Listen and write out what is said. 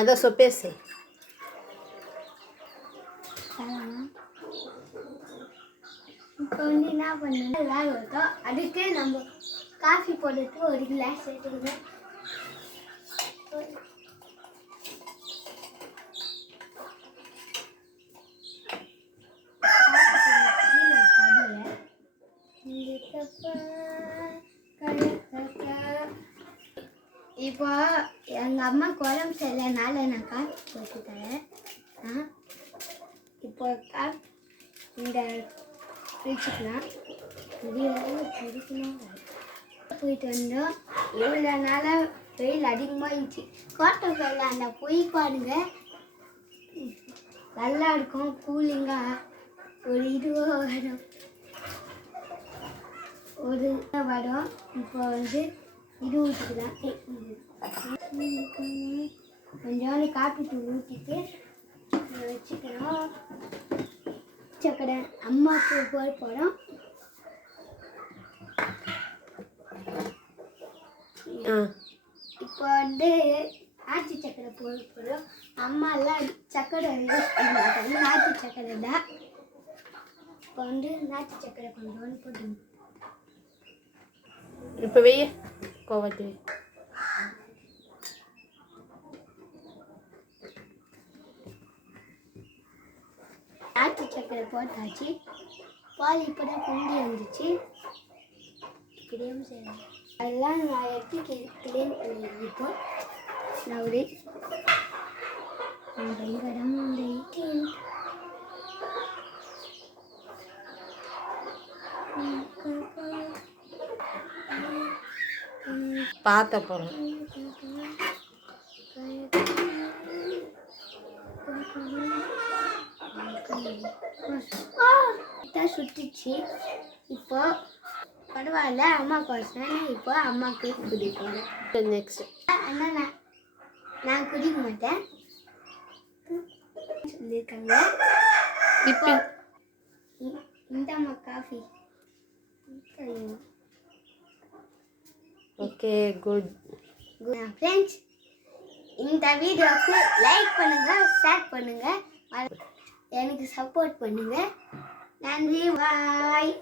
அதை சொப்பேசு இப்போ வந்து என்ன பண்ணணும் வேக வைத்தோம். அதுக்கு நம்ம காஃபி போட்டுட்டு ஒரு கிளாஸ் எடுத்துக்கணும். இப்போ எங்கள் அம்மாவுக்கு உடம்பு சரியில்லைனால நான் காஃபி போட்டு தரேன். இப்போ இந்த வச்சுக்கலாம். போயிட்டு வந்தோம். இவ்வளோ நாளாக வெயில் அதிகமாக இருந்துச்சு. கோட்டை வெயில் அந்த போய் பாருங்க நல்லா இருக்கும். கூலிங்காக ஒரு இதுவாக வரும் வரும். இப்போ வந்து இது ஊற்றிக்கலாம். கொஞ்சோண்டு காப்பி தூள் ஊற்றிட்டு வச்சுக்கணும். சக்கரை அம்மாவுக்கு போட போகிறோம். இப்போ வந்து நாட்டு சக்கரை போட போகிறோம். அம்மாலாம் சக்கரை யூஸ் பண்ண மாட்டாங்க, நாட்டு சக்கரை தான். இப்போ வந்து நாட்டு சக்கரை கொஞ்சோண்டு போட்டு இப்போ வெய்ய கோவத்து நாட்டு சக்கரை போட்டாச்சு. பால் இப்போ தான் குண்டி வந்துச்சு. கிரீம் செய்யணும். அதெல்லாம் நான் எடுத்து கிளீன் பண்ணிடுறேன். இப்போ நான் ஒரு வெங்கடம் பார்த்த போகிறோம். சுட்டுச்சு. இப்போ பரவாயில்ல, அம்மாவுக்கு வச்சேன். இப்போ அம்மாவுக்கு குடிப்போம். நெக்ஸ்ட் அண்ணா நான் குடிக்க மாட்டேன் சொல்லியிருக்காங்க. இப்போ இந்த அம்மா காஃபி. Okay, good. ஃப்ரெண்ட்ஸ், இந்த வீடியோவுக்கு லைக் பண்ணுங்க, ஷேர் பண்ணுங்க, எனக்கு சப்போர்ட் பண்ணுங்க. நன்றி, பாய்.